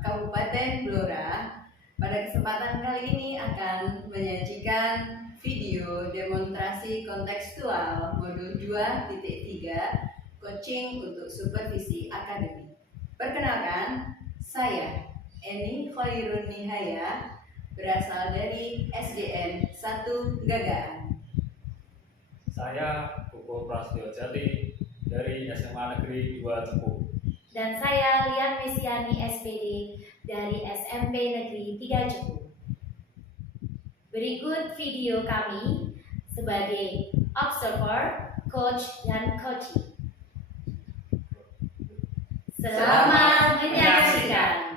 Kabupaten Blora. Pada kesempatan kali ini akan menyajikan video demonstrasi kontekstual modul 2.3 coaching untuk supervisi akademik. Perkenalkan, saya Eni Khairun Nihaya, berasal dari SDN 1 Gagaan. Saya Kuko Prasetyo Jati dari SMA Negeri 2 Cepu. Dan saya Lian Mesiani SPD dari SMP Negeri 3 Cepu. Berikut video kami sebagai observer, coach, dan coaching. Selamat menyaksikan.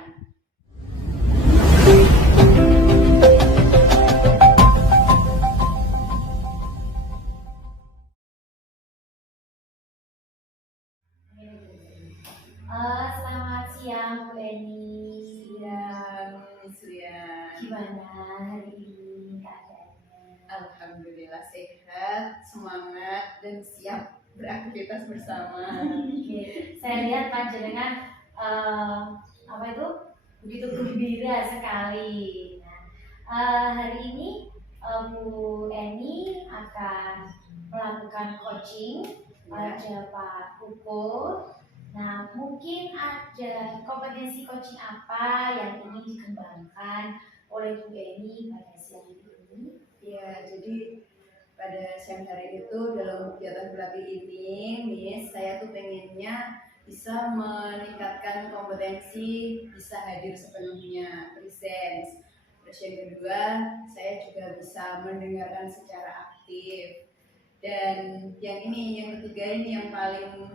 Selamat siang Bu Eni. Siang, Miss Lian. Gimana hari ini keadaannya? Alhamdulillah sehat, semangat, dan siap beraktivitas bersama. Oke, saya lihat panjenengan begitu gembira sekali. Nah, hari ini Bu Eni akan melakukan coaching pada Pak Kuko. Nah, mungkin ada kompetensi coaching apa yang ingin dikembangkan oleh Bu Eni pada siang ini? Ya, jadi pada siang hari itu dalam kegiatan berlatih ini, Miss, saya tuh pengennya bisa meningkatkan kompetensi, bisa hadir sepenuhnya, presence. Terus yang kedua, saya juga bisa mendengarkan secara aktif. Dan yang ketiga ini yang paling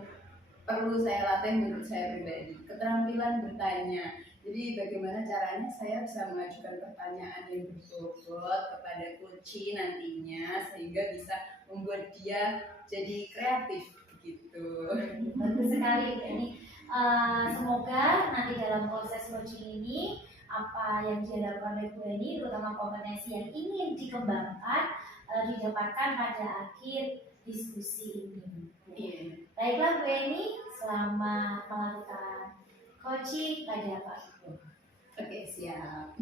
perlu saya latih menurut saya pribadi, keterampilan bertanya. Jadi bagaimana caranya saya bisa mengajukan pertanyaan yang berbobot kepada coach nantinya sehingga bisa membuat dia jadi kreatif gitu. Bagus sekali Bu Eni. Semoga nanti dalam proses coaching ini apa yang dihadapkan oleh Bu Eni, terutama kompetensi yang ingin dikembangkan, didapatkan pada akhir diskusi ini. Iya. Baiklah Bu Eni, selamat melakukan coaching pada Pak Kuko. Oke, siap.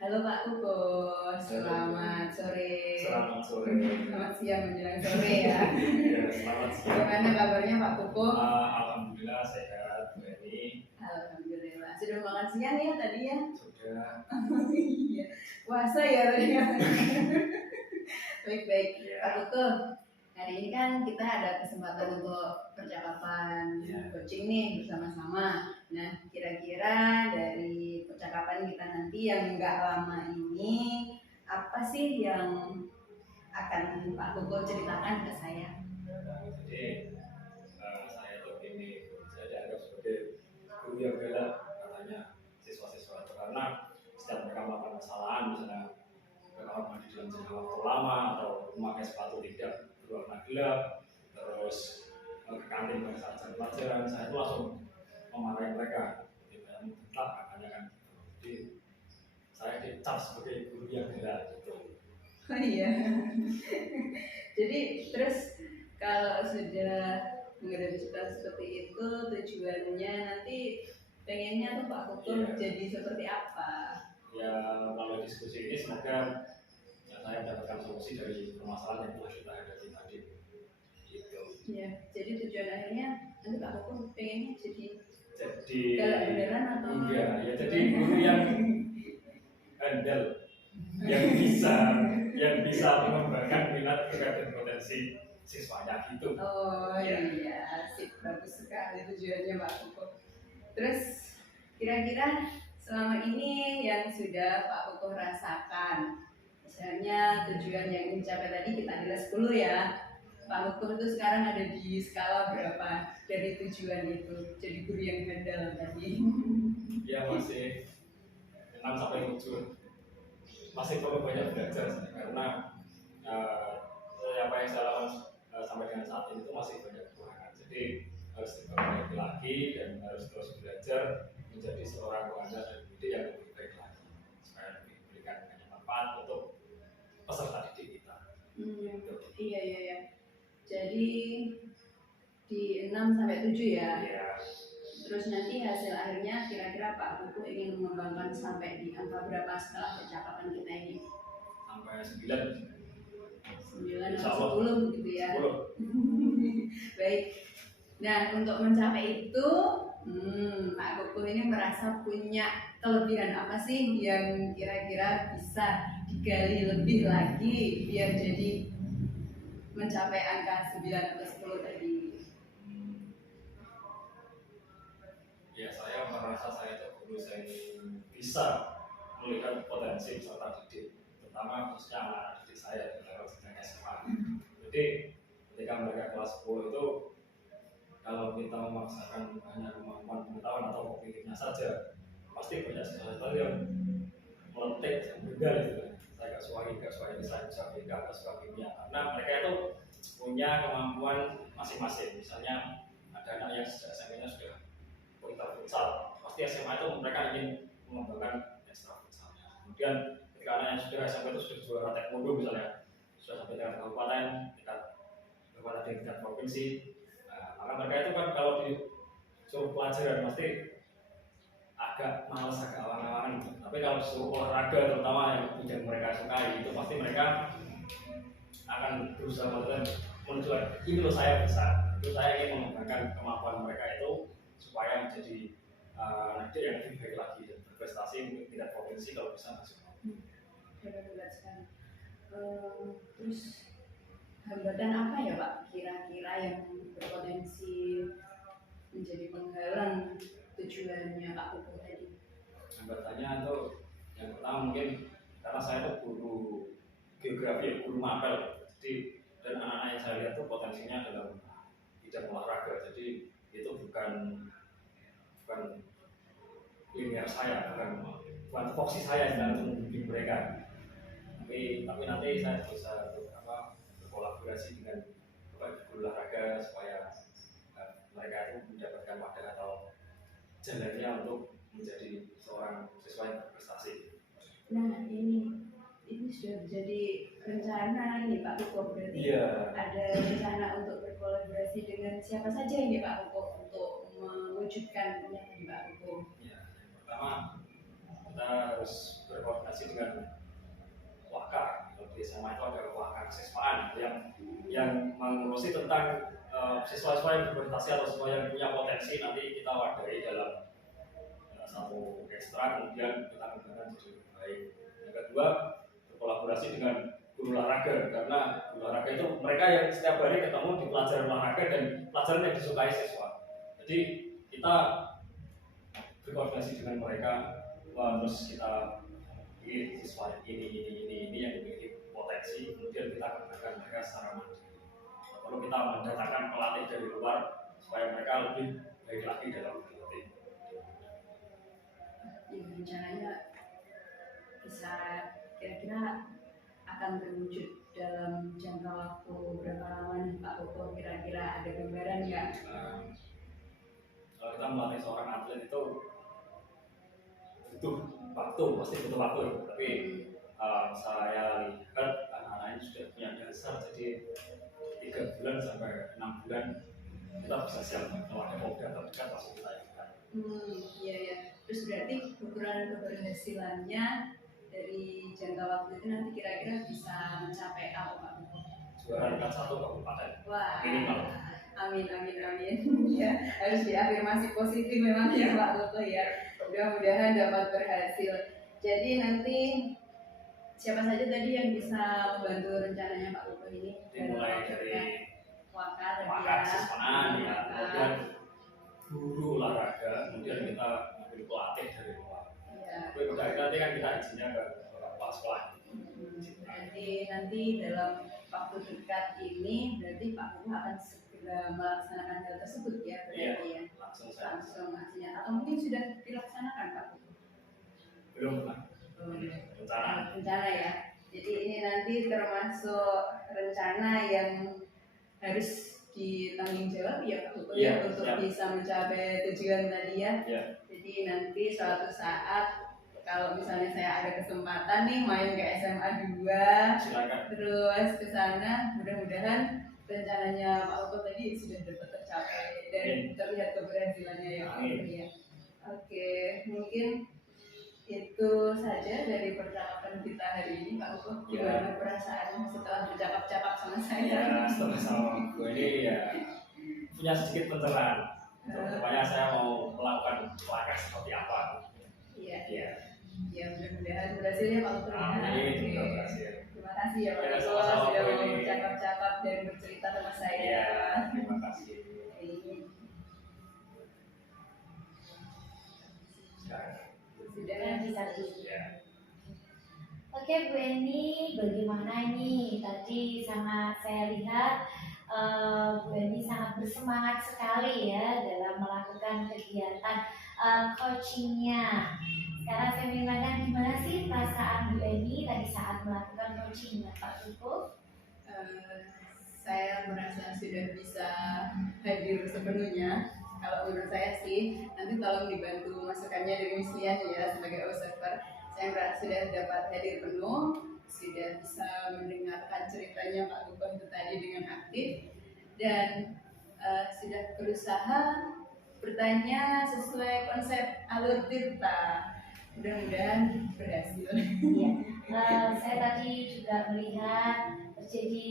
Halo Pak Kuko, selamat sore. Selamat sore. Selamat siang menjelang sore ya. Ya, selamat siang. Bagaimana kabarnya Pak Kuko? Alhamdulillah sehat Bu Eni. Alhamdulillah. Sudah makan siang ya tadi ya? Sudah. Iya. Puasa ya tadi ya. Baik-baik. Ya. Pak Kuko, hari ini kan kita ada kesempatan untuk percakapan coaching nih bersama-sama. Nah, kira-kira dari percakapan kita nanti yang nggak lama ini, apa sih yang akan Pak Kuko ceritakan ke saya? Jadi saya tuh ini saya dianggap sebagai guru yang galak katanya siswa-siswa itu karena setiap mereka melakukan kesalahan, misalnya ke kamar mandi dalam jangka waktu lama atau memakai sepatu tidak berwarna gelap, terus ke kantin pada saat jam pelajaran, saya itu langsung memarahi mereka, tidak membentak katanya kan. Jadi saya dicap sebagai guru yang galak gitu. Oh iya. Jadi terus kalau sudah menghadapi situasi seperti itu, tujuannya nanti pengennya tuh Pak Kuko jadi seperti apa? Ya, kalau diskusi ini semoga saya mendapatkan solusi dari permasalahan yang telah kita hadapi tadi. Gitu. Ya, jadi tujuan akhirnya nanti Pak Kuko pengennya jadi galak beneran atau enggak? Ya, jadi guru yang handal, yang bisa mengembangkan minat dan potensi siswanya gitu. Oh iya, sip, bagus sekali tujuannya Pak Kuko. Terus kira-kira selama ini yang sudah Pak Kuko rasakan, misalnya tujuan yang ingin capai tadi kita nilai 10 ya, Pak Kuko itu sekarang ada di skala berapa dari tujuan itu jadi guru yang handal tadi? Ya masih 6 sampai 7, masih perlu banyak belajar karena apa yang saya lakukan sampai dengan saat ini itu masih banyak kekurangan. Jadi harus diperbaiki lagi dan harus terus belajar menjadi seorang pengajar dan pendidik yang lebih baik lagi supaya lebih memberikan banyak manfaat untuk peserta didik kita. Iya. Jadi di 6 sampai 7 ya. Iya. Terus nanti hasil akhirnya kira-kira Pak Kuku ingin mengembangkan sampai di angka berapa setelah percakapan kita ini? Sampai 9. 9 Insya atau Allah. 10 gitu ya. 10. Baik. Nah, untuk mencapai itu, Pak Kuku ini merasa punya kelebihan apa sih yang kira-kira bisa digali lebih lagi biar jadi mencapai angka 9 atau 10 tadi? Ya, saya merasa saya itu guru saya ini bisa melihat potensi peserta didik, terutama khususnya anak didik saya di level jenjang SMA. Jadi ketika mereka kelas 10 itu, kalau kita memaksakan hanya kemampuan pengetahuan atau kognitifnya saja, pasti banyak sesuatu yang meletik dan gagal gitu. Saya gak suka ini, saya bisa BK, gak suka kimia, karena mereka itu punya kemampuan masing-masing. Misalnya ada anak yang sejak SMP-nya sudah pintar futsal, pasti SMA itu mereka ingin mengembangkan ekstra futsalnya. Kemudian ketika anak yang sudah SMP itu sudah juara taekwondo misalnya, sudah sampai tingkat kabupaten, tingkat provinsi, maka mereka itu kan kalau disuruh pelajaran pasti agak malas, agak awang-awangan gitu. Tapi kalau disuruh olahraga, terutama yang bidang mereka sukai, itu pasti mereka akan berusaha menuju ini loh saya bisa, itu saya ingin mengembangkan kemampuan mereka itu supaya menjadi anak yang lebih baik lagi dan berprestasi mungkin tingkat provinsi kalau bisa nasional. Benar sekali. Terus hambatan apa ya Pak kira-kira yang berpotensi menjadi penghalang tujuannya Pak Kuku tadi? Hambatannya itu yang pertama mungkin karena saya itu guru geografi, guru mapel, jadi dan anak-anak yang saya lihat itu potensinya dalam bidang olahraga, jadi itu bukan linear saya, bukan fokus saya dalam membimbing mereka. Tapi nanti saya bisa berkolaborasi dengan guru olahraga supaya mereka itu mendapatkan wadah atau jalannya untuk menjadi seorang siswa yang berprestasi. Nah ini sudah menjadi rencana ini Pak Kuku, berarti ada rencana untuk berkolaborasi dengan siapa saja ini Pak Kuku untuk mewujudkannya di Pak Kuku? Ya, yang pertama kita harus berkoordinasi dengan Waka. Di SMA itu ada Waka kesiswaan yang mengurusi tentang siswa-siswa yang berprestasi atau siswa yang punya potensi, nanti kita wadai dalam satu ekstra, kemudian kita kembangkan jadi lebih baik. Yang kedua, berkolaborasi dengan guru olahraga, karena guru olahraga itu mereka yang setiap hari ketemu di pelajaran olahraga dan pelajaran yang disukai siswa. Jadi kita berkoordinasi dengan mereka, terus kita siswa ini yang memiliki potensi, kemudian kita kembangkan mereka secara mandiri. Perlu kita mendatangkan pelatih dari luar supaya mereka lebih baik lagi dalam berlatih. Ya, rencananya bisa kira-kira akan terwujud dalam jangka waktu berapa lama nih Pak Kuku, kira-kira ada gambaran nggak? Kalau kita melatih seorang atlet itu butuh waktu, pasti butuh waktu. Tapi saya lihat anak-anak ini sudah punya dasar, jadi 3 bulan sampai 6 bulan kita bisa siap. Kalau ada program terdekat langsung kita ikutkan. Iya. Terus berarti ukuran keberhasilannya dari jangka waktu itu nanti kira-kira bisa mencapai apa Pak Kuku? Juara tingkat 1 kabupaten. Wah, minimal. Amin. Ya, harus diafirmasi positif memang ya Pak Kuku ya. Mudah-mudahan dapat berhasil. Jadi nanti siapa saja tadi yang bisa membantu rencananya Pak Kuku ini? Dimulai dari Waka kesiswaan, ya, kemudian guru olahraga, kemudian kita ambil pelatih dari luar. Tapi nanti kan kita izinnya ke kepala sekolah. Nanti dalam waktu dekat ini berarti Pak Kuku akan segera melaksanakan hal tersebut ya, berarti ya. Langsung aksinya, atau mungkin sudah dilaksanakan Pak Kuku? Belum pernah. Rencana ya. Jadi ini nanti termasuk rencana yang harus ditanggung jawab ya Pak Kuku ya, untuk bisa mencapai tujuan tadi ya. Jadi nanti suatu saat kalau misalnya saya ada kesempatan nih main ke SMA 2, silakan. Terus ke sana, mudah-mudahan rencananya Pak Kuku tadi sudah dapat tercapai. tercapai dan terlihat keberhasilannya ya Pak Putri ya. Oke, mungkin itu saja dari percakapan kita hari ini Pak Uko. Gimana perasaan setelah bercakap-cakap sama saya? Ya, setelah sama gue ini ya punya sedikit pencerahan. Pokoknya saya mau melakukan langkah seperti apa. Iya. Iya. Ya mudah-mudahan berhasil ya Pak Putri. Amin, semoga berhasil. Terima kasih ya Pak Ya, Uko sama-sama, sudah Bu mau Eni. bercakap-cakap dan bercerita sama saya. Iya, terima kasih. Sudah Ya. Oke Bu Eni, bagaimana nih? Tadi sangat saya lihat Bu Eni sangat bersemangat sekali ya dalam melakukan kegiatan coachingnya. Sekarang saya ingin tanya gimana sih perasaan Bu Eni tadi saat melakukan coachingnya Pak Tuko? Saya merasa sudah bisa hadir sepenuhnya. Kalau menurut saya sih, nanti tolong dibantu masukannya dari Mislian ya sebagai observer. Saya merasa sudah dapat hadir penuh, sudah bisa mendengarkan ceritanya Pak Tuko itu tadi dengan aktif, dan sudah berusaha bertanya sesuai konsep alur tirta. Mudah-mudahan berhasil. Iya, saya tadi juga melihat terjadi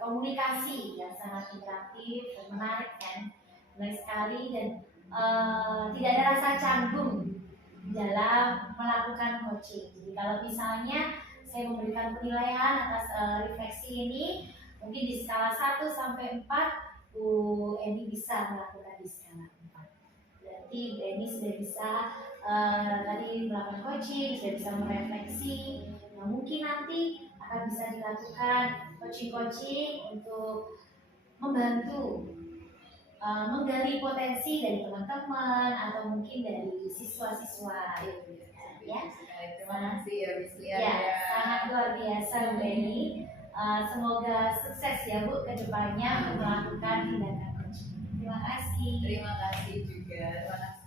komunikasi yang sangat interaktif dan menarik sekali dan tidak ada rasa canggung dalam melakukan coaching. Jadi kalau misalnya saya memberikan penilaian atas refleksi ini, mungkin di skala 1 sampai 4, Bu Eni bisa melakukan di skala 4. Berarti Bu Eni sudah bisa tadi melakukan coaching, sudah bisa merefleksi. Nah, mungkin nanti akan bisa dilakukan coaching-coaching untuk membantu menggali potensi dari teman-teman atau mungkin dari siswa-siswa ya. Terima kasih ya Mislian Ya, ya. sangat luar biasa Bu Eni. Semoga sukses ya Bu ke depannya untuk melakukan tindakan coaching. Terima kasih. Terima kasih juga. Terima kasih.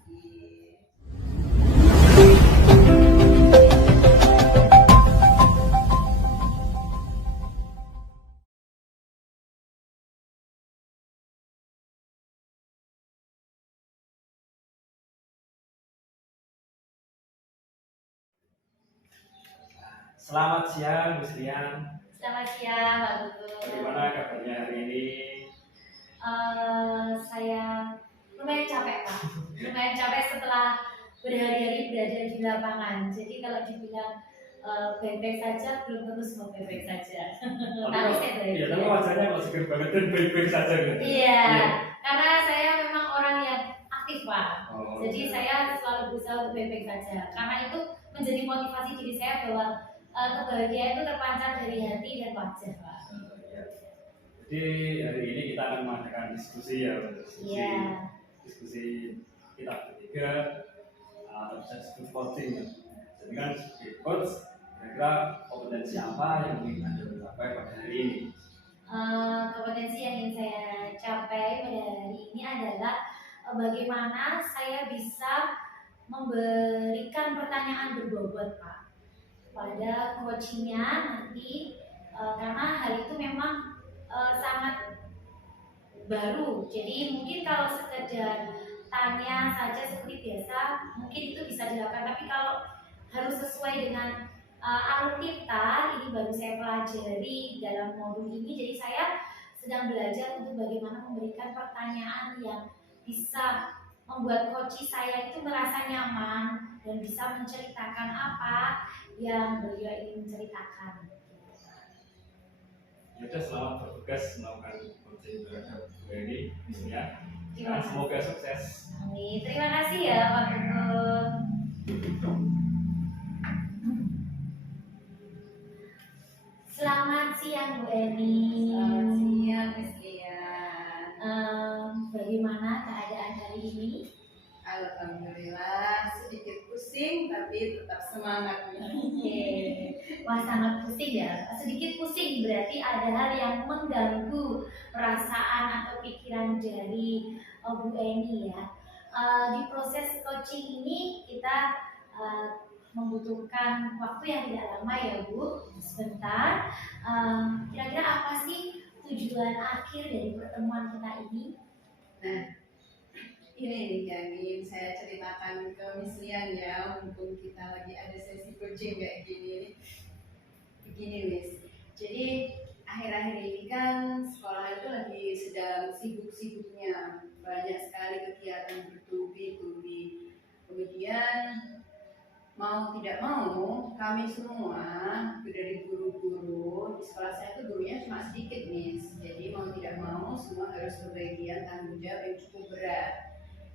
Selamat siang, Bu Srian. Selamat siang Pak Tutu. Bagaimana kabarnya hari ini? Saya lumayan capek Pak. Lumayan capek setelah berhari-hari berada di lapangan. Jadi kalau dibilang baik-baik saja, belum tentu semua baik-baik saja. Tapi saya baik. Iya, tapi wajahnya kok seger banget dan baik-baik saja gitu. Iya, karena saya memang orang yang aktif Pak. Oh, Jadi saya selalu berusaha untuk baik-baik saja. Karena itu menjadi motivasi diri saya bahwa kebahagiaan itu terpancar dari hati dan wajah Pak. iya. Jadi hari ini kita akan mengadakan diskusi ya, Iya. diskusi kita bertiga atau bisa disebut coaching ya. Jadi kan sebagai coach, kira-kira kompetensi apa yang ingin Anda capai pada hari ini? Kompetensi yang ingin saya capai pada hari ini adalah bagaimana saya bisa memberikan pertanyaan berbobot Pak pada coachingnya nanti, karena hal itu memang sangat baru. Jadi mungkin kalau sekedar tanya saja seperti biasa mungkin itu bisa dilakukan, tapi kalau harus sesuai dengan alur kita, ini baru saya pelajari dalam modul ini. Jadi saya sedang belajar untuk bagaimana memberikan pertanyaan yang bisa membuat coach saya itu merasa nyaman dan bisa menceritakan apa yang beliau ingin menceritakan. Ya udah, selamat bertugas melakukan coaching terhadap Bu Eni, ya. Terima kasih. Semoga sukses. Amin. Terima kasih ya Pak Gubernur. Selamat siang Bu Eni. Selamat siang Mislian. Bagaimana keadaan hari ini? Alhamdulillah sedikit pusing tapi tetap semangat. Oke. Wah, sangat pusing ya. Sedikit pusing berarti ada hal yang mengganggu perasaan atau pikiran dari Bu Eni ya. Di proses coaching ini kita membutuhkan waktu yang tidak lama ya Bu, sebentar. Kira-kira apa sih tujuan akhir dari pertemuan kita ini? Nah, ini nih yang ingin saya ceritakan ke Miss Lian ya, mumpung kita lagi ada sesi coaching kayak gini nih. Begini Miss, jadi akhir-akhir ini kan sekolah itu lagi sedang sibuk-sibuknya, banyak sekali kegiatan bertubi-tubi. Kemudian mau tidak mau kami semua dari guru-guru di sekolah saya itu gurunya cuma sedikit Miss, jadi mau tidak mau semua harus berbagian tanggung jawab yang cukup berat.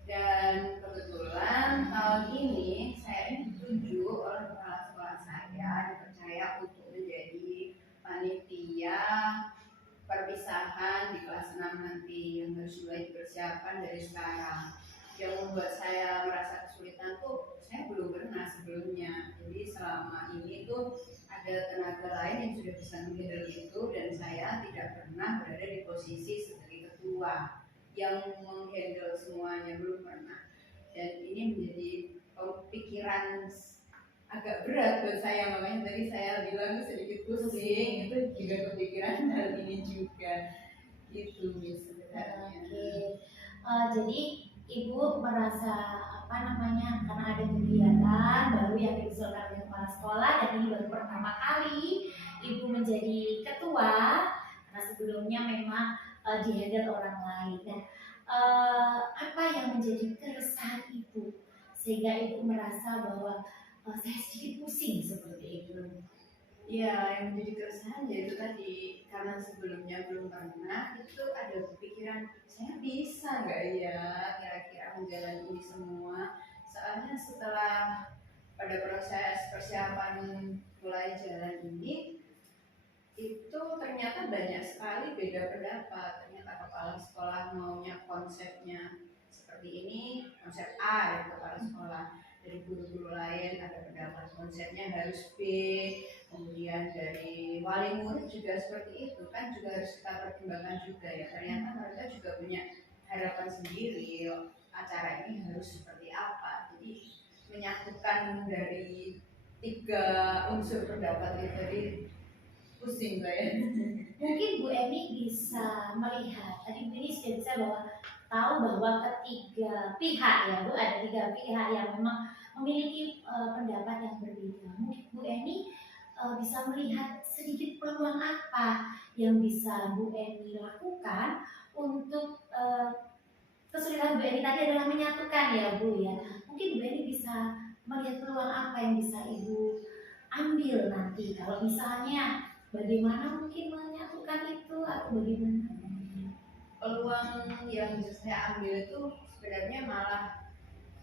Dan kebetulan tahun ini saya ini ditunjuk oleh kepala sekolah saya, dipercaya untuk menjadi panitia perpisahan di kelas 6 nanti yang harus mulai dipersiapkan dari sekarang. Yang membuat saya merasa kesulitan tuh saya belum pernah sebelumnya. Jadi selama ini tuh ada tenaga lain yang sudah bisa menghandle itu dan saya tidak pernah berada di posisi sebagai ketua yang menghandle semuanya, belum pernah. Dan ini menjadi pikiran agak berat buat saya, makanya tadi saya bilang sedikit pusing, itu juga kepikiran hal ini juga gitu Miss sebenarnya. Jadi ibu merasa apa namanya, karena ada kegiatan baru yang diusulkan oleh kepala sekolah dan ini baru pertama kali ibu menjadi ketua, karena sebelumnya memang dihandle orang lain. Nah, apa yang menjadi keresahan ibu sehingga ibu merasa bahwa saya sedikit pusing seperti itu? Ya, yang menjadi keresahan yaitu tadi karena sebelumnya belum pernah, itu ada pikiran saya bisa nggak ya kira-kira menjalani ini semua. Soalnya setelah pada proses persiapan mulai jalan ini, itu ternyata banyak sekali beda pendapat. Ternyata kepala sekolah maunya konsepnya seperti ini, konsep A dari kepala sekolah. Dari guru-guru lain ada pendapat konsepnya harus B, kemudian dari wali murid juga seperti itu, kan juga harus kita pertimbangkan juga ya. Ternyata mereka juga punya harapan sendiri, acara ini harus seperti apa. Jadi menyatukan dari tiga unsur pendapat itu tadi pusing saya. Mungkin Bu Eni bisa melihat, tadi Bu Eni sudah bisa tahu bahwa ketiga pihak ya Bu, ada tiga pihak yang memang memiliki pendapat yang berbeda. Mungkin Bu Eni bisa melihat sedikit peluang apa yang bisa Bu Eni lakukan untuk kesulitan Bu Eni tadi adalah menyatukan ya Bu ya. Mungkin Bu Eni bisa melihat peluang apa yang bisa Ibu ambil nanti kalau misalnya bagaimana mungkin menyatukan itu atau bagaimana? Peluang yang bisa saya ambil itu sebenarnya malah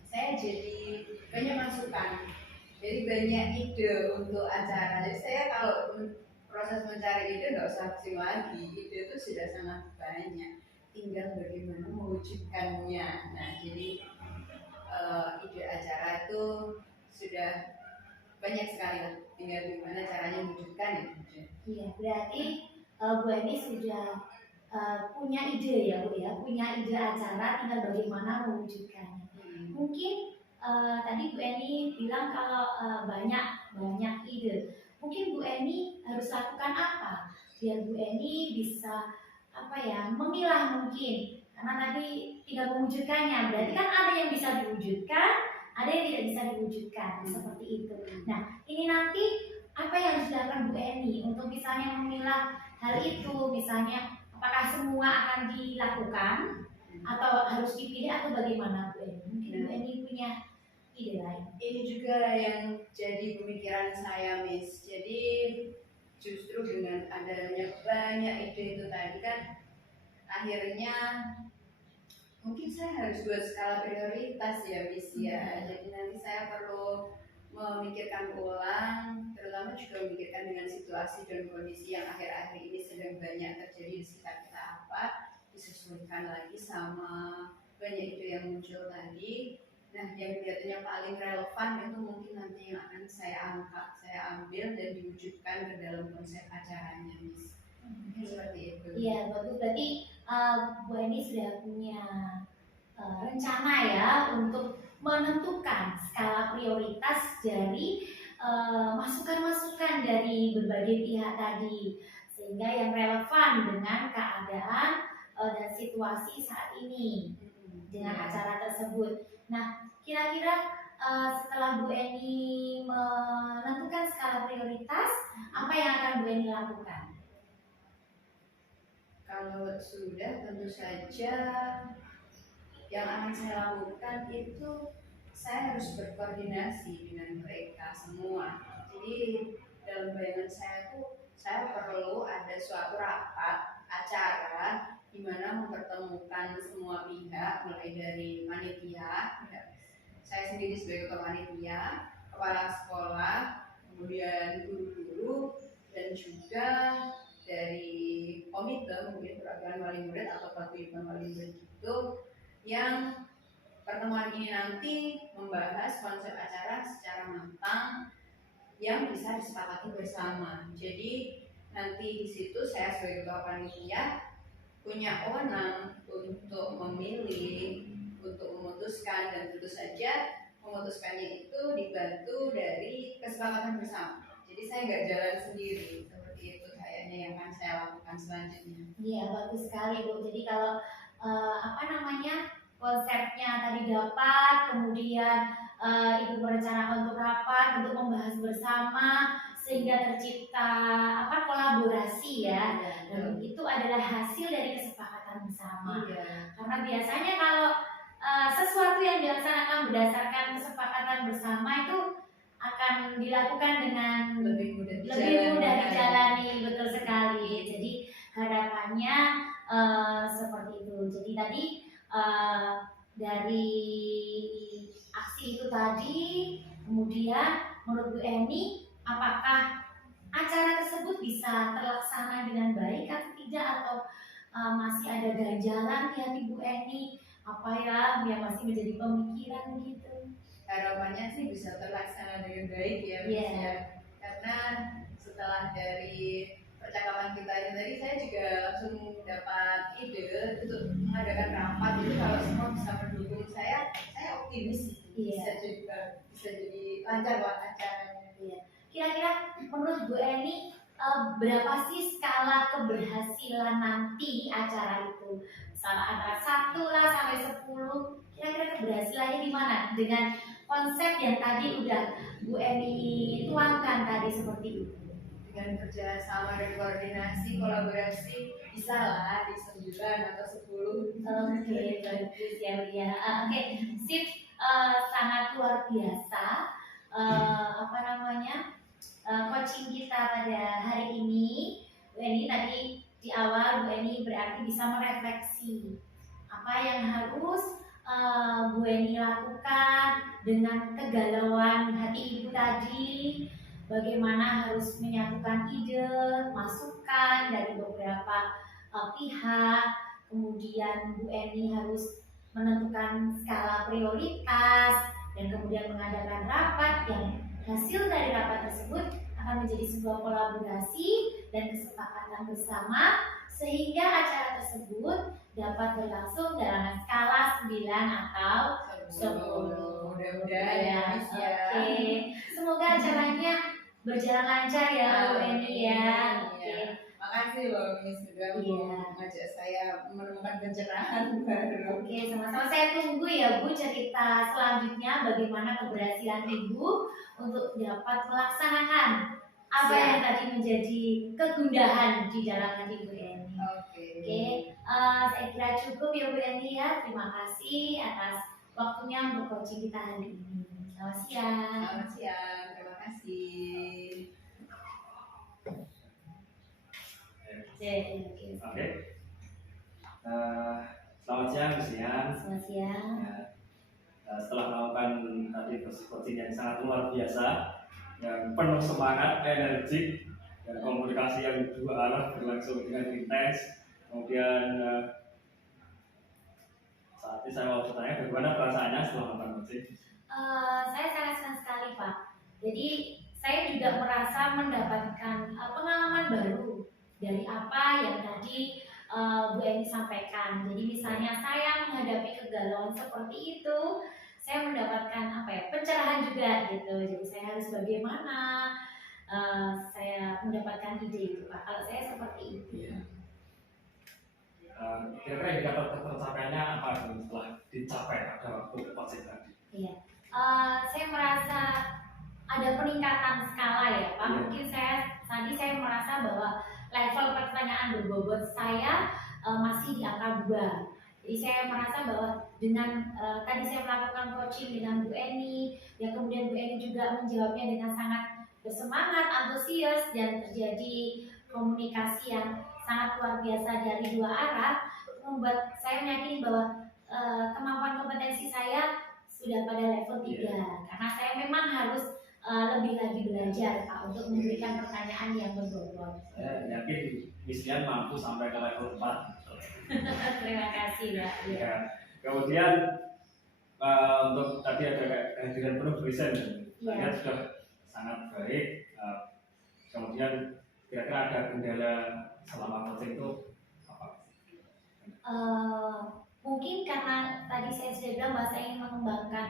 saya jadi banyak masukan, jadi banyak ide untuk acara. Jadi saya kalau proses mencari ide nggak usah pusing lagi, ide itu sudah sangat banyak, tinggal bagaimana mewujudkannya. Nah jadi ide acara itu sudah banyak sekali lah, tinggal gimana caranya mewujudkan itu. Iya, berarti Bu Eni sudah punya ide ya Bu ya, punya ide acara, tinggal bagaimana mewujudkannya. Mungkin tadi Bu Eni bilang kalau banyak ide. Mungkin Bu Eni harus lakukan apa biar Bu Eni bisa memilah mungkin, karena tadi tinggal mewujudkannya. Berarti kan ada yang bisa diwujudkan, ada yang tidak bisa diwujudkan seperti itu. Nah, ini nanti apa yang harus dilakukan Bu Eni untuk misalnya memilah hal itu, misalnya apakah semua akan dilakukan atau harus dipilih atau bagaimana Bu Eni? Mungkin Bu Eni punya ide lain. Ini juga yang jadi pemikiran saya Miss. Jadi justru dengan adanya banyak ide itu tadi kan akhirnya mungkin saya harus buat skala prioritas ya Miss ya. Jadi nanti saya perlu memikirkan ulang, terutama juga memikirkan dengan situasi dan kondisi yang akhir-akhir ini sedang banyak terjadi di sekitar kita apa, disesuaikan lagi sama banyak ide yang muncul tadi. Nah, yang kelihatannya paling relevan itu mungkin nanti yang akan saya angkat, saya ambil dan diwujudkan ke dalam konsep acaranya, Miss. Seperti itu. Iya, bagus. Berarti Bu Eni sudah punya rencana ya untuk menentukan skala prioritas dari masukan-masukan dari berbagai pihak tadi, sehingga yang relevan dengan keadaan dan situasi saat ini dengan acara tersebut. Nah, kira-kira setelah Bu Eni menentukan skala prioritas, apa yang akan Bu Eni lakukan? Kalau sudah, tentu saja yang akan saya lakukan itu saya harus berkoordinasi dengan mereka semua. Jadi dalam bayangan saya tuh saya perlu ada suatu rapat acara di mana mempertemukan semua pihak, mulai dari panitia, saya sendiri sebagai ketua panitia, kepala sekolah, kemudian guru-guru, dan juga dari komite mungkin perwakilan wali murid atau paguyuban wali murid itu yang pertemuan ini nanti membahas konsep acara secara matang yang bisa disepakati bersama. Jadi nanti di situ saya sebagai ketua panitia punya wewenang untuk memilih, untuk memutuskan, dan tentu saja memutuskannya itu dibantu dari kesepakatan bersama. Jadi saya nggak jalan sendiri, seperti itu kayaknya yang akan saya lakukan selanjutnya. Iya, bagus sekali Bu. Jadi kalau konsepnya tadi dapat, kemudian Ibu merencanakan untuk rapat, untuk membahas bersama, sehingga tercipta kolaborasi ya. Dan itu adalah hasil dari kesepakatan bersama. Karena biasanya kalau sesuatu yang dilaksanakan berdasarkan kesepakatan bersama itu akan dilakukan dengan lebih mudah dijalani, betul sekali. Jadi harapannya seperti itu. Jadi tadi dari aksi itu tadi, kemudian menurut Bu Eni, apakah acara tersebut bisa terlaksana dengan baik atau tidak, atau masih ada ganjalan di hati Bu Eni, apa ya yang masih menjadi pemikiran gitu? Harapannya sih bisa terlaksana dengan baik ya, ya. Karena setelah dari percakapan kita ini tadi saya juga langsung dapat ide untuk mengadakan rapat itu kalau semua bisa mendukung saya optimis bisa jadi lancar buat acaranya. Kira-kira menurut Bu Eni berapa sih skala keberhasilan nanti acara itu? Misalnya antara 1 lah sampai 10, kira-kira keberhasilannya di mana? Dengan konsep yang tadi udah Bu Eni tuangkan tadi seperti itu. Dengan kerja sama dan koordinasi, kolaborasi, bisa lah di 9 atau 10. Oke, bagus ya. Oke, sip, sangat luar biasa. Coaching kita pada hari ini. Bu Eni tadi di awal Bu Eni berarti bisa merefleksi apa yang harus Bu Eni lakukan dengan kegalauan hati Ibu tadi, bagaimana harus menyatukan ide, masukan dari beberapa pihak, kemudian Bu Eni harus menentukan skala prioritas, dan kemudian mengadakan rapat yang hasil dari rapat tersebut akan menjadi sebuah kolaborasi dan kesepakatan bersama sehingga acara tersebut dapat berlangsung dalam skala 9 atau 10. Mudah-mudahan ya. Oke. Semoga acaranya berjalan lancar ya Bu Eni ya. Makasih loh Miss sudah mengajak saya menemukan pencerahan baru. Oke, sama-sama. Saya tunggu ya Bu cerita selanjutnya bagaimana keberhasilan Ibu untuk dapat melaksanakan apa yang tadi menjadi kegundahan di dalam hati Bu Eni. Oke. Saya kira cukup ya Bu Eni ya. Terima kasih atas waktunya untuk coaching kita hari ini. Selamat siang. Selamat siang. Terima kasih. Oke. Selamat siang, Selamat siang. Setelah melakukan tadi coaching yang sangat luar biasa, yang penuh semangat, energik, dan komunikasi yang dua arah berlangsung dengan intens. Kemudian saat ini saya mau bertanya, bagaimana perasaannya setelah melakukan coaching? Saya sangat senang sekali Pak. Jadi saya juga merasa mendapatkan pengalaman baru dari apa yang tadi Bu Eni sampaikan. Jadi misalnya saya menghadapi kegalauan seperti itu, saya mendapatkan pencerahan juga gitu. Jadi saya harus bagaimana saya mendapatkan ide itu Pak. Kalau saya seperti itu. kira-kira indikator tercapainya apa setelah dicapai pada waktu coaching tadi? Iya. Saya merasa ada peningkatan skala ya Pak. Iya. Mungkin tadi saya merasa bahwa level pertanyaan berbobot saya masih di angka 2. Jadi saya merasa bahwa dengan tadi saya melakukan coaching dengan Bu Eni, yang kemudian Bu Eni juga menjawabnya dengan sangat bersemangat, antusias, dan terjadi komunikasi yang sangat luar biasa dari dua arah, membuat saya meyakini bahwa kemampuan kompetensi saya sudah pada level 3. Karena saya memang harus lebih lagi belajar Pak untuk memberikan pertanyaan yang berbobot. Saya yakin Mislian mampu sampai ke level 4. Terima kasih Mbak. Ya. Kemudian untuk tadi ada kehadiran penuh dosen, saya sudah sangat baik. Kemudian kira-kira ada kendala selama coaching itu apa? Mungkin karena tadi saya sudah bilang bahwa saya ingin mengembangkan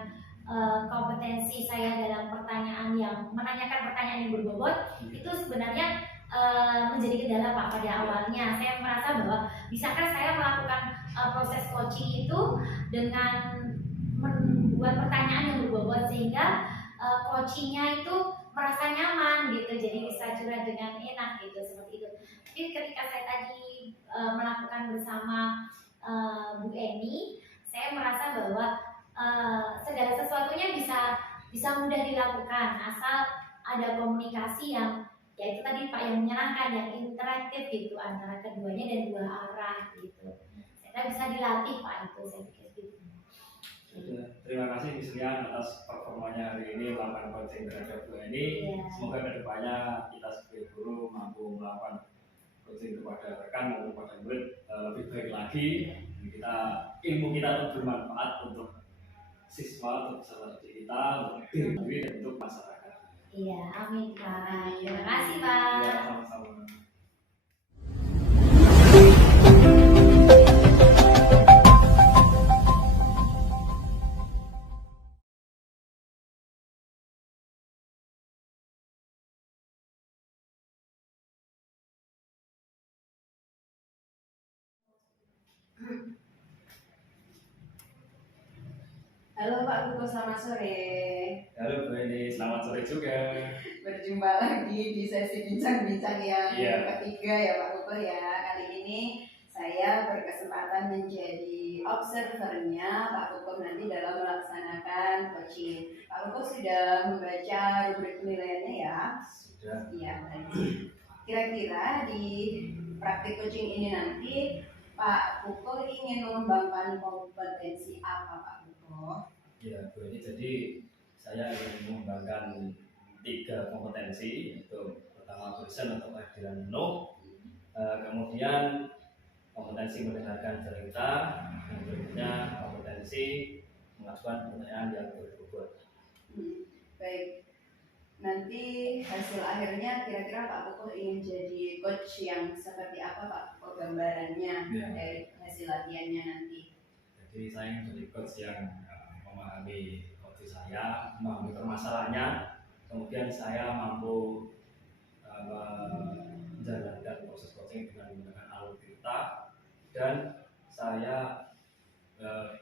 kompetensi saya dalam pertanyaan yang menanyakan pertanyaan yang berbobot, itu sebenarnya menjadi kendala Pak pada awalnya. Saya merasa bahwa bisakah saya melakukan proses coaching itu dengan membuat pertanyaan yang berbobot sehingga coachingnya itu merasa nyaman gitu, jadi bisa curhat dengan enak gitu, seperti itu. Tapi ketika saya tadi melakukan bersama Bu Eni, saya merasa bahwa segala sesuatunya bisa mudah dilakukan asal ada komunikasi yang ya itu tadi Pak, yang menyenangkan, yang interaktif gitu antara keduanya dan dua arah gitu. Saya bisa dilatih Pak, itu saya pikir gitu. Terima kasih Mislian atas performanya hari ini melakukan coaching terhadap Bu Eni. Semoga kedepannya kita sebagai guru mampu melakukan coaching kepada rekan maupun kepada murid lebih baik lagi. Ilmu kita itu bermanfaat untuk siswa, untuk peserta didik kita, untuk diri sendiri dan untuk masyarakat. Iya, amin Pak. Terima kasih Pak. Ya, sama-sama. Halo Pak Kuko, selamat sore. Halo Bu Eni, selamat sore juga. Berjumpa lagi di sesi bincang-bincang yang ketiga ya Pak Kuko ya. Kali ini saya berkesempatan menjadi observernya Pak Kuko nanti dalam melaksanakan coaching. Pak Kuko sudah membaca rubrik penilaiannya ya? Sudah. Iya, baik. Kira-kira di praktik coaching ini nanti Pak Kuko ingin mengembangkan kompetensi apa Pak Kuko? Ya Bu Eni, jadi saya ingin mengembangkan 3 kompetensi, yaitu pertama bersen untuk kehadiran no, kemudian kompetensi mendengarkan cerita, dan berikutnya kompetensi mengajukan pertanyaan yang berbobot. Baik, nanti hasil akhirnya kira-kira Pak Kuko ingin jadi coach yang seperti apa Pak Kuko gambarannya dari hasil latihannya nanti? Jadi saya ingin jadi coach yang memahami kondisi saya, memahami permasalahannya, kemudian saya mampu menjalankan proses coaching dengan menggunakan alur cerita, dan saya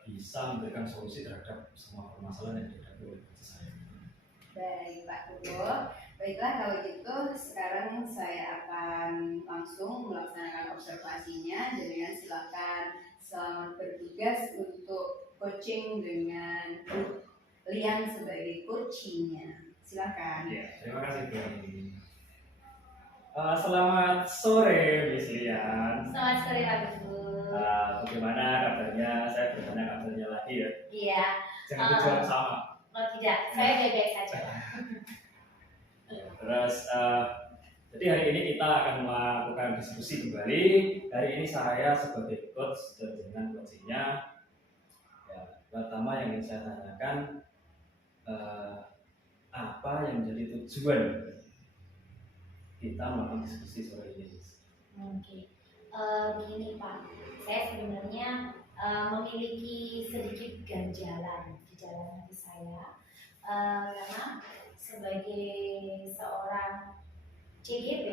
bisa memberikan solusi terhadap semua permasalahan yang dihadapi oleh coach saya. Baik Pak Kuko, baiklah kalau gitu sekarang saya akan langsung melaksanakan observasinya. Dengan silakan selamat bertugas untuk coaching dengan Lian sebagai coachingnya. Silakan. Ya, terima kasih Bu Eni. Selamat sore Miss Lian. Selamat sore Pak Kuko. Bagaimana kabarnya? Saya bertanya kabarnya lagi ya. Iya. Jangan tujuan sama. Oh tidak, saya baik-baik saja. Terus jadi hari ini kita akan melakukan diskusi kembali. Hari ini saya sebagai coach dan dengan coachingnya, ya, pertama yang ingin saya tanyakan, apa yang menjadi tujuan kita melakukan diskusi sore ini? Oke, begini Pak, saya sebenarnya memiliki sedikit ganjalan di dalam hati saya, karena sebagai seorang CGP,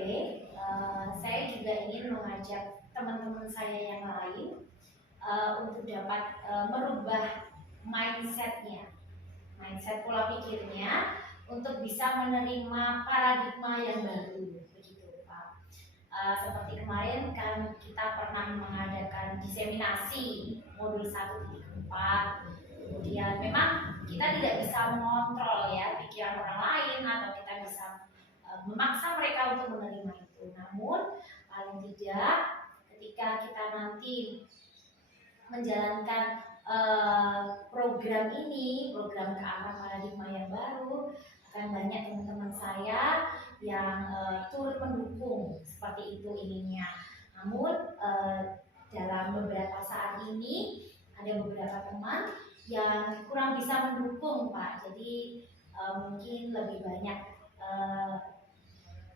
saya juga ingin mengajak teman-teman saya yang lain untuk dapat merubah mindset pola pikirnya untuk bisa menerima paradigma yang baru begitu Pak. Seperti kemarin kan kita pernah mengadakan diseminasi modul 1.4. Kemudian memang kita tidak bisa mengontrol ya pikiran orang lain atau kita bisa memaksa mereka untuk menerima itu. Namun paling tidak ketika kita nanti menjalankan program ke arah paradigma yang baru, akan banyak teman-teman saya yang turut mendukung seperti itu ininya. Namun dalam beberapa saat ini ada beberapa teman yang kurang bisa mendukung Pak. Jadi mungkin lebih banyak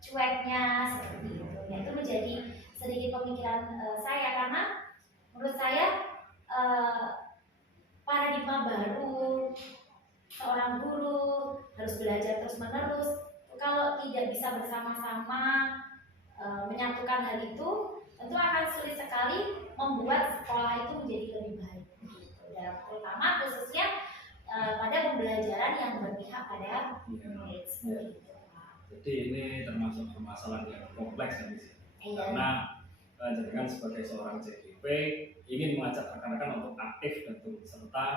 cueknya seperti itu. Nah, itu menjadi sedikit pemikiran saya karena menurut saya paradigma baru seorang guru harus belajar terus menerus. Kalau tidak bisa bersama-sama menyatukan hal itu, tentu akan sulit sekali membuat sekolah itu menjadi lebih baik. Dan terutama khususnya pada pembelajaran yang berpihak pada murid. Jadi ini termasuk permasalahan yang kompleks ya Miss. Karena jenengan sebagai seorang CGP ingin mengajak rekan-rekan untuk aktif dan turut serta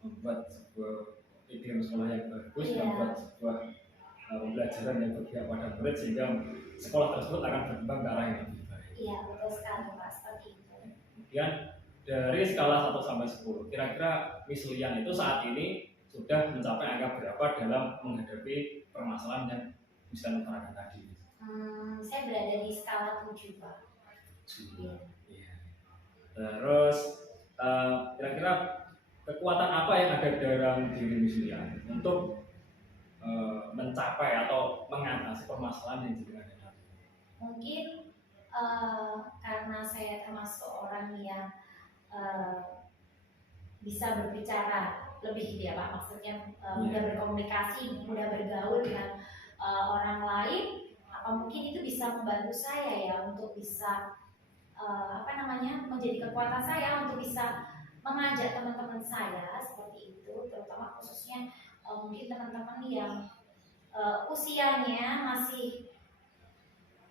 membuat sebuah iklim sekolah yang bagus, membuat sebuah pembelajaran yang berpihak pada murid sehingga sekolah tersebut akan berkembang ke arah yang lebih baik. Iya, betul sekali Pak, seperti itu. Kemudian dari skala 1 sampai 10, kira-kira Miss Lian itu saat ini sudah mencapai angka berapa dalam menghadapi permasalahan yang bisa utarakan tadi? Saya berada di skala 7 Pak. Iya. Terus kira-kira kekuatan apa yang ada dalam diri Miss Lian untuk mencapai atau mengatasi permasalahan yang juga ada? Mungkin karena saya termasuk orang yang bisa berbicara lebih ya Pak, maksudnya mudah berkomunikasi, mudah bergaul dengan orang lain, apa mungkin itu bisa membantu saya ya untuk bisa menjadi kekuatan saya untuk bisa mengajak teman-teman saya seperti itu, terutama khususnya mungkin teman-teman yang usianya masih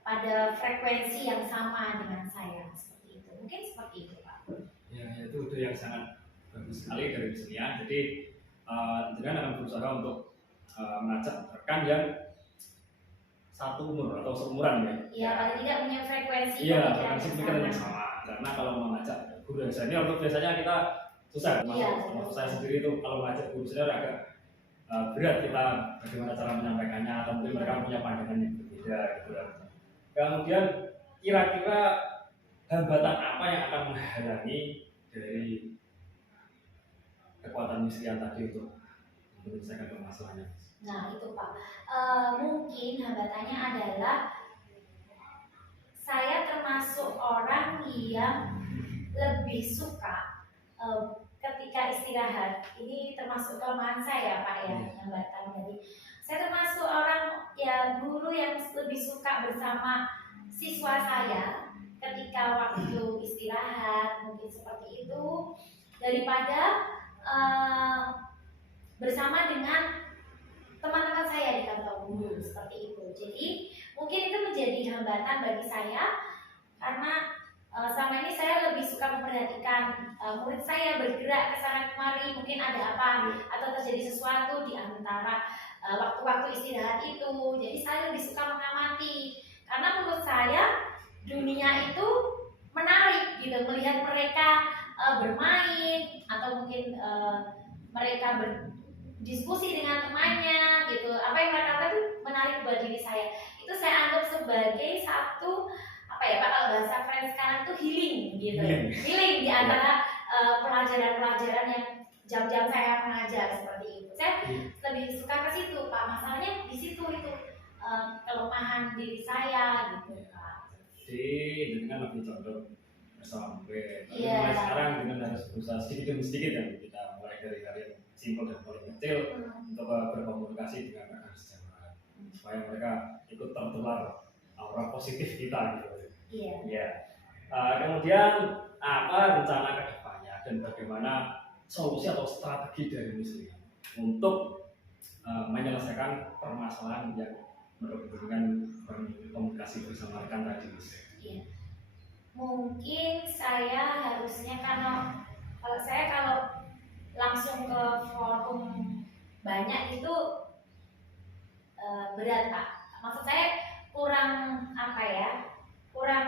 pada frekuensi yang sama dengan saya seperti itu, mungkin seperti itu Pak. Ya, itu yang sangat bagus sekali dari Miss Lian. Jadi jenengan akan berusaha untuk mengajak rekan yang satu umur atau seumuran ya. Iya, paling tidak punya frekuensi pikiran yang sama. Karena kalau mengajak guru yang senior itu biasanya kita susah. Maksud saya sendiri itu kalau mengajak guru senior agak berat kita bagaimana cara menyampaikannya atau mungkin mereka punya pandangan yang berbeda gitu. Kemudian kira-kira hambatan apa yang akan menghalangi dari kekuatan Miss Lian tadi untuk menyelesaikan permasalahannya? Nah itu Pak, mungkin hambatannya adalah saya termasuk orang yang lebih suka ketika istirahat. Ini termasuk kelemahan saya Pak ya, hambatan. Jadi saya termasuk orang ya guru yang lebih suka bersama siswa saya ketika waktu istirahat, mungkin seperti itu, daripada bersama dengan teman-teman saya di kantor guru seperti itu. Jadi mungkin itu menjadi hambatan bagi saya karena selama ini saya lebih suka memperhatikan murid saya bergerak ke sana kemari, mungkin ada apa atau terjadi sesuatu di antara waktu-waktu istirahat itu. Jadi saya lebih suka mengamati karena menurut saya dunia itu menarik gitu, melihat mereka bermain atau mungkin mereka berdiskusi dengan temannya gitu. Apa yang mereka lakukan itu menarik buat diri saya. Itu saya anggap sebagai satu Pak, kalau bahasa keren sekarang itu healing gitu. Healing di antara pelajaran-pelajaran yang jam-jam saya mengajar seperti itu. Saya lebih suka ke situ Pak. Masalahnya di situ itu kelemahan diri saya gitu Pak. Jadi dengan lebih condong bersama murid. Mulai sekarang dengan harus berusaha sedikit demi sedikit ya, kita mulai dari hal yang simpel dan paling kecil untuk berkomunikasi dengan rekan sejawat supaya mereka ikut tertular aura positif kita gitu. Iya. Kemudian apa rencana ke depannya dan bagaimana solusi atau strategi dari Miss Lia untuk menyelesaikan permasalahan yang berhubungan komunikasi bersama rekan tadi, Miss? Iya. Mungkin saya harusnya kalau saya langsung ke forum banyak itu berat Pak. Maksud saya kurang kurang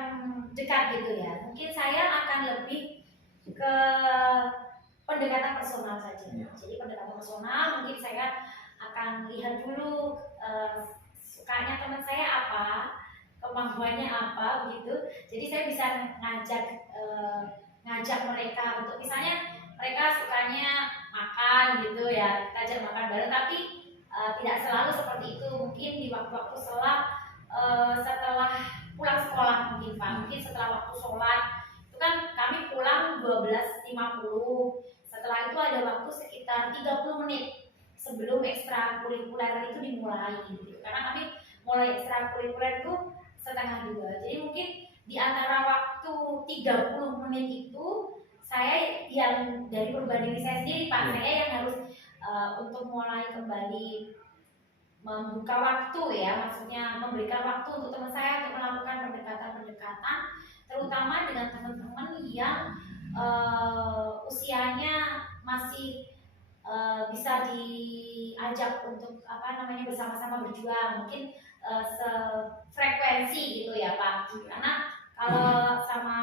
dekat gitu ya. Mungkin saya akan lebih ke pendekatan personal saja. Jadi pendekatan personal mungkin saya akan lihat dulu sukanya teman saya apa, kemampuannya apa begitu. Jadi saya bisa ngajak mereka untuk misalnya mereka sukanya makan gitu ya, kita ajak makan bareng, tapi tidak selalu seperti itu. Mungkin di waktu-waktu setelah pulang sekolah mungkin Pak, mungkin setelah waktu sholat itu kan kami pulang 12.50. Setelah itu ada waktu sekitar 30 menit sebelum ekstrakurikuler itu dimulai gitu. Karena kami mulai ekstrakurikuler itu 1:30. Jadi mungkin di antara waktu 30 menit itu saya yang dari perubahan diri saya sendiri Pak, saya yang harus untuk mulai kembali membuka waktu ya, maksudnya memberikan waktu untuk teman saya untuk melakukan pendekatan-pendekatan, terutama dengan teman-teman yang usianya masih bisa diajak untuk bersama-sama berjuang, mungkin sefrekuensi gitu ya Pak. Karena kalau sama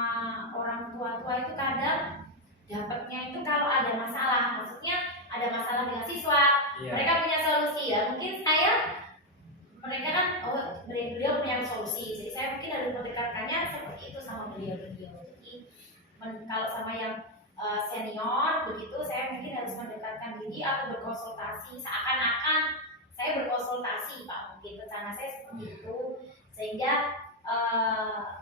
orang tua-tua itu kadang dapatnya itu kalau ada masalah, maksudnya ada masalah dengan siswa, mereka punya solusi ya. Mungkin mereka kan beliau punya solusi, jadi saya mungkin harus mendekatkannya seperti itu sama beliau. Jadi kalau sama yang senior begitu, saya mungkin harus mendekatkan diri atau berkonsultasi, seakan-akan saya berkonsultasi Pak, mungkin rencana saya seperti itu, sehingga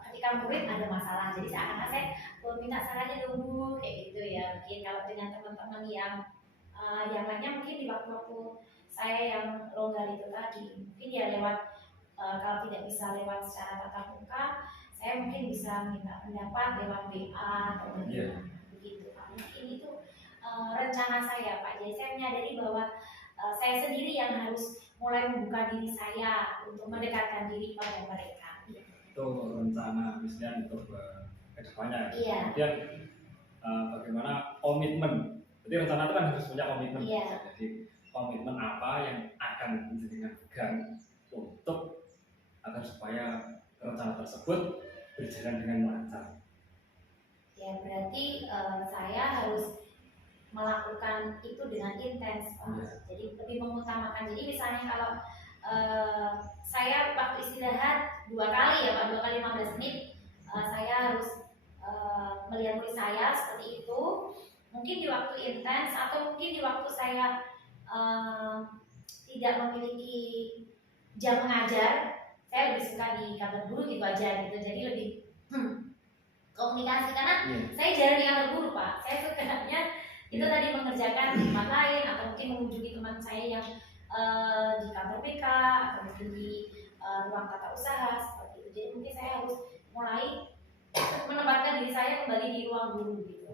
ketika murid ada masalah, jadi seakan-akan saya minta sarannya dulu kayak gitu ya. Mungkin kalau dengan teman-teman yang lainnya mungkin di waktu-waktu saya yang longgar itu tadi, mungkin ya lewat kalau tidak bisa lewat secara tatap muka, saya mungkin bisa minta pendapat lewat WA atau begitu Pak. Mungkin itu rencana saya Pak. Jadi saya menyadari bahwa saya sendiri yang harus mulai membuka diri saya untuk mendekatkan diri pada mereka. Itu rencana misalnya untuk ke depannya. Iya. Kemudian bagaimana komitmen? Jadi rencana itu kan harus punya komitmen. Iya. Jadi komitmen apa yang akan menjadikan pegang untuk agar supaya rencana tersebut berjalan dengan lancar. Ya berarti saya harus melakukan itu dengan intens Pak. Ya. Jadi lebih mengutamakan. Jadi misalnya kalau saya waktu istirahat 2 kali ya Pak, 2 kali 15 menit, saya harus melihat murid saya seperti itu. Mungkin di waktu intens atau mungkin di waktu saya tidak memiliki jam mengajar, saya lebih suka di kantor guru gitu aja gitu. Jadi lebih komunikasi, karena saya jarang di kantor guru Pak. Saya sukanya itu tadi mengerjakan di tempat lain atau mungkin mengunjungi teman saya yang di kantor PK atau mungkin di ruang tata usaha seperti itu. Jadi mungkin saya harus mulai menempatkan diri saya kembali di ruang guru gitu.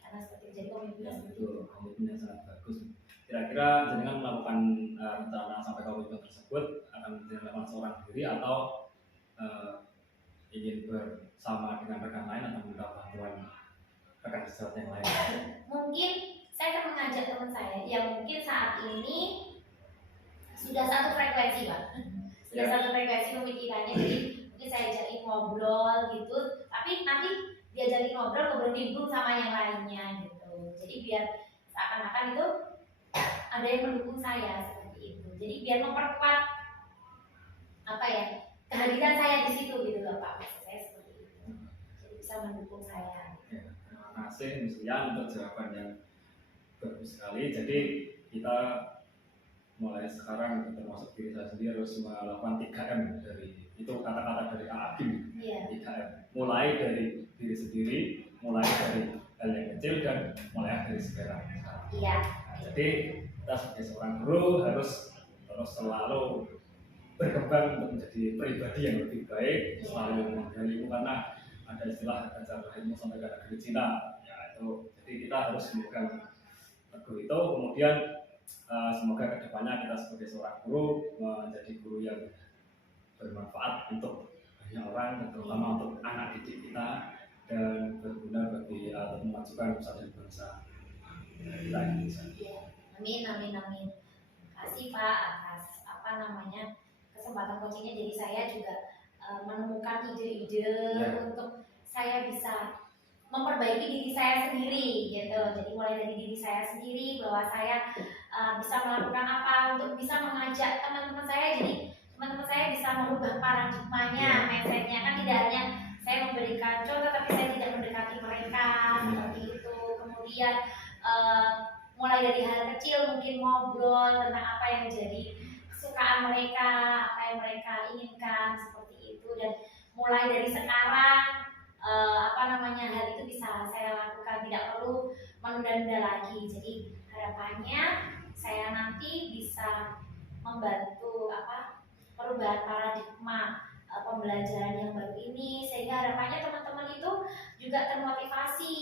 Karena seperti itu, jadi komitmen itu komitmen yang sangat bagus. Kira-kira dengan melakukan rencana sampai komitmen tersebut akan dilakukan seorang diri atau ingin bersama dengan rekan lain atau minta bantuan rekan sejawat yang lain? Mungkin saya akan mengajak teman saya yang mungkin saat ini sudah satu frekuensi Pak. Sudah satu frekuensi pemikirannya, jadi mungkin saya ajakin ngobrol gitu, tapi nanti diajakin ngobrol nimbrung sama yang lainnya gitu. Jadi biar seakan-akan itu ada yang mendukung saya seperti itu. Jadi biar memperkuat kehadiran saya di situ gitu loh Pak. Maksud saya seperti itu. Jadi bisa mendukung saya. Terima kasih Miss Lia untuk jawaban yang bagus sekali. Jadi kita mulai sekarang termasuk diri saya sendiri harus melakukan 3M dari itu kata-kata dari Agim. 3M. Mulai dari diri sendiri, mulai dari hal yang kecil dan mulai dari sekarang. Iya. Jadi kita sebagai seorang guru harus terus selalu berkembang untuk menjadi pribadi yang lebih baik, selalu menggali ilmu, karena ada istilah ajar ilmu sampai ke negeri Cina, ya itu. Jadi kita harus memegang teguh itu. Kemudian semoga kedepannya kita sebagai seorang guru menjadi guru yang bermanfaat untuk banyak orang, dan terutama untuk anak didik kita, dan berguna bagi untuk memajukan nusa dan bangsa kita Indonesia. Amin, amin, amin. Kasih Pak atas kesempatan coachingnya. Jadi saya juga menemukan ide-ide untuk saya bisa memperbaiki diri saya sendiri gitu. Jadi mulai dari diri saya sendiri, bahwa saya bisa melakukan apa untuk bisa mengajak teman-teman saya. Jadi teman-teman saya bisa merubah paradigmanya, mindsetnya. Kan tidak hanya saya memberikan contoh, tapi saya tidak mendekati mereka seperti itu. Kemudian mulai dari hal kecil, mungkin ngobrol tentang apa yang menjadi kesukaan mereka, apa yang mereka inginkan seperti itu. Dan mulai dari sekarang hal itu bisa saya lakukan, tidak perlu menunda-nunda lagi. Jadi harapannya saya nanti bisa membantu perubahan paradigma pembelajaran yang baru ini, sehingga harapannya teman-teman itu juga termotivasi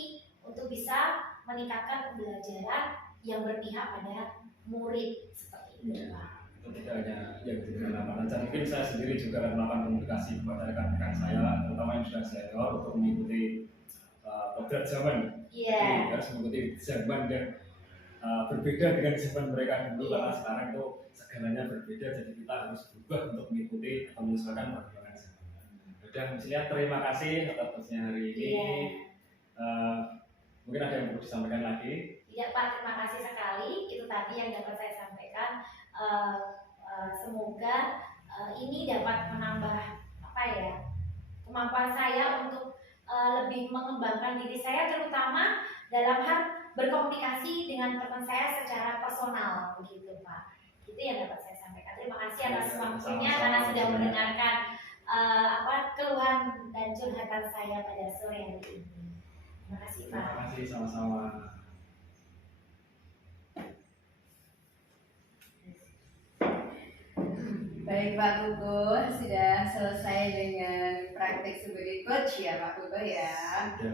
untuk bisa meningkatkan pembelajaran yang berpihak pada murid seperti itu. Itu tidak hanya yang diberikan lapangan saja, mungkin saya sendiri juga melakukan komunikasi kepada rekan-rekan saya, terutama yang sudah senior, untuk mengikuti kodrat zaman. Jadi harus mengikuti zaman yang berbeda dengan zaman mereka dulu, karena sekarang itu segalanya berbeda, jadi kita harus berubah untuk mengikuti atau menyesuaikan perkembangan zaman. Dan misalnya terima kasih atas coachingnya hari ini. Mungkin ada yang perlu disampaikan lagi? Tidak Pak, terima kasih sekali. Itu tadi yang dapat saya sampaikan. Semoga ini dapat menambah kemampuan saya untuk lebih mengembangkan diri saya, terutama dalam hal berkomunikasi dengan teman saya secara personal, begitu Pak. Itu yang dapat saya sampaikan. Terima kasih atas waktunya karena sudah mendengarkan keluhan dan curhatan saya pada sore hari ini. Terima kasih Pak. Terima kasih, sama-sama. Baik Pak Kuko, sudah selesai dengan praktik sebagai coach ya Pak Kuko ya.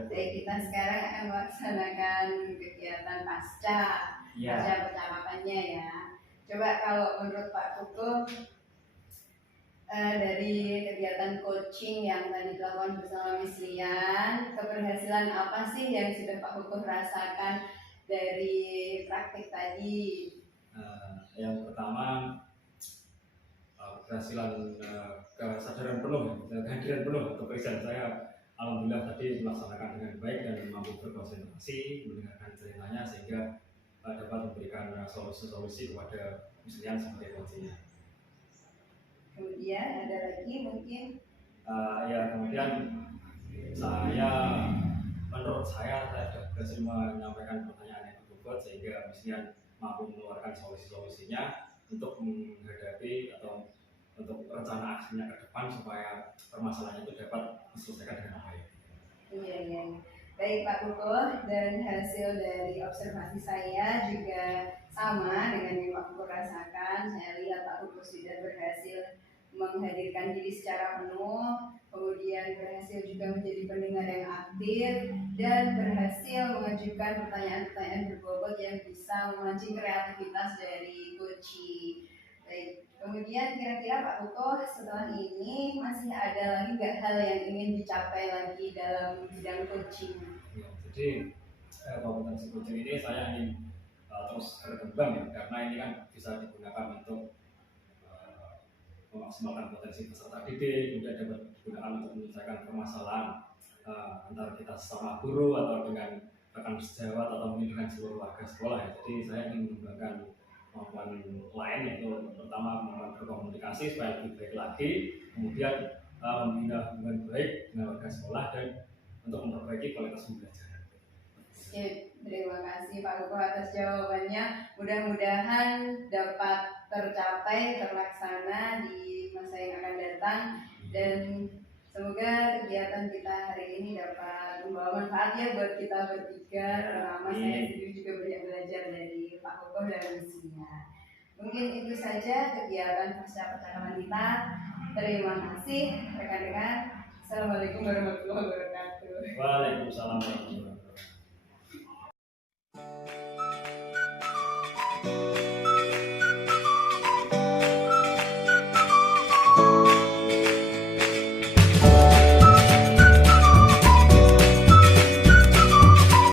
Baik, kita sekarang akan melaksanakan kegiatan pasca percakapannya ya. Coba kalau menurut Pak Kuko, dari kegiatan coaching yang tadi dilakukan bersama Miss Lian, keberhasilan apa sih yang sudah Pak Kuko rasakan dari praktik tadi? Yang pertama, keberhasilan kesadaran penuh, kehadiran penuh atau presiden saya, alhamdulillah tadi melaksanakan dengan baik dan mampu berkonsentrasi mendengarkan ceritanya, sehingga dapat memberikan solusi-solusi kepada Miss Lian sebagai coachingnya. Kemudian ada lagi mungkin? Kemudian menurut saya sudah berhasil menyampaikan pertanyaan yang berbobot, sehingga Miss Lian mampu mengeluarkan solusi-solusinya untuk menghadapi atau untuk rencana aksinya ke depan, supaya permasalahan itu dapat diselesaikan dengan baik. Iya. Baik Pak Kuko, dan hasil dari observasi saya juga sama dengan yang Pak Kuko rasakan. Saya lihat Pak Kuko sudah berhasil menghadirkan diri secara penuh, kemudian berhasil juga menjadi pendengar yang aktif, dan berhasil mengajukan pertanyaan-pertanyaan berbobot yang bisa memancing kreativitas dari coaching. Baik, kemudian kira-kira Pak Kuko setelah ini masih ada lagi nggak hal yang ingin dicapai lagi dalam bidang coaching? Ya, jadi kompetensi coaching ini saya ingin terus berkembang ya, karena ini kan bisa digunakan untuk memaksimalkan potensi peserta didik, kemudian dapat digunakan untuk menyelesaikan permasalahan antara kita sesama guru atau dengan rekan sejawat atau mungkin dengan seluruh warga sekolah ya. Jadi saya ingin mengembangkan kemampuan lain, yaitu pertama kemampuan berkomunikasi supaya lebih baik lagi, kemudian membina hubungan baik dengan warga sekolah, dan untuk memperbaiki kualitas pembelajaran. Terima kasih Pak Kuko atas jawabannya. Mudah-mudahan dapat tercapai, terlaksana di masa yang akan datang, dan semoga kegiatan kita hari ini dapat membawa manfaat ya buat kita bertiga, terutama saya sendiri juga banyak belajar dari Pak Kuko dan misinya. Mungkin itu saja kegiatan pasca percakapan kita. Terima kasih rekan-rekan. Assalamualaikum warahmatullahi wabarakatuh. wabarakatuh. Waalaikumsalam warahmatullahi wabarakatuh.